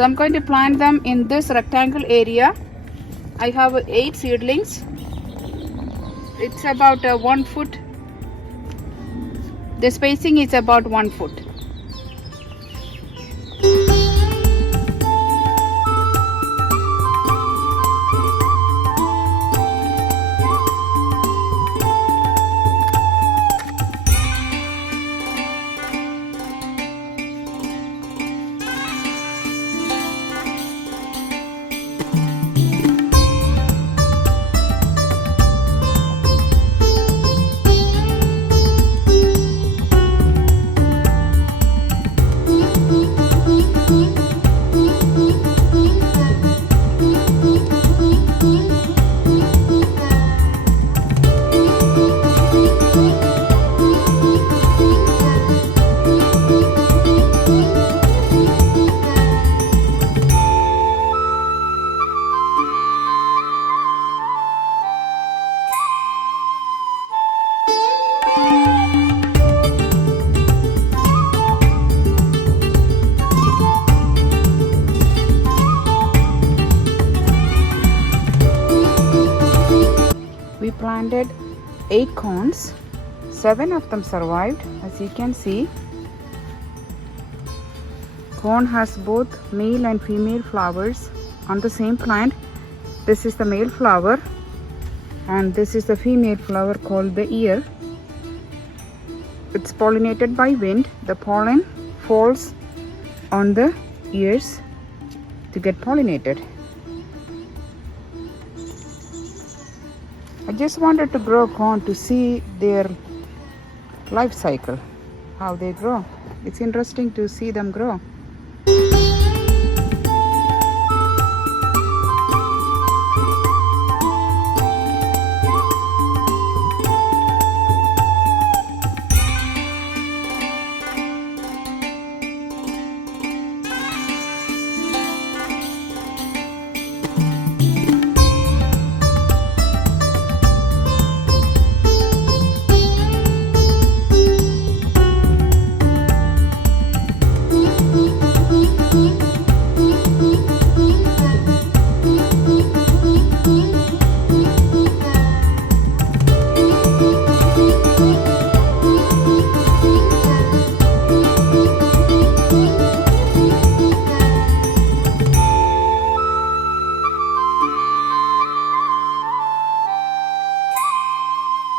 So I'm going to plant them in this rectangle area. I have 8 seedlings. It's about 1 foot. The spacing is about 1 foot. We planted 8 cones. 7 of them survived. As you can see, cone has both male and female flowers on the same plant. This is the male flower and this is the female flower called the ear. It's pollinated by wind. The pollen falls on the ears to get pollinated. I just wanted to grow corn to see their life cycle, how they grow. It's interesting to see them grow.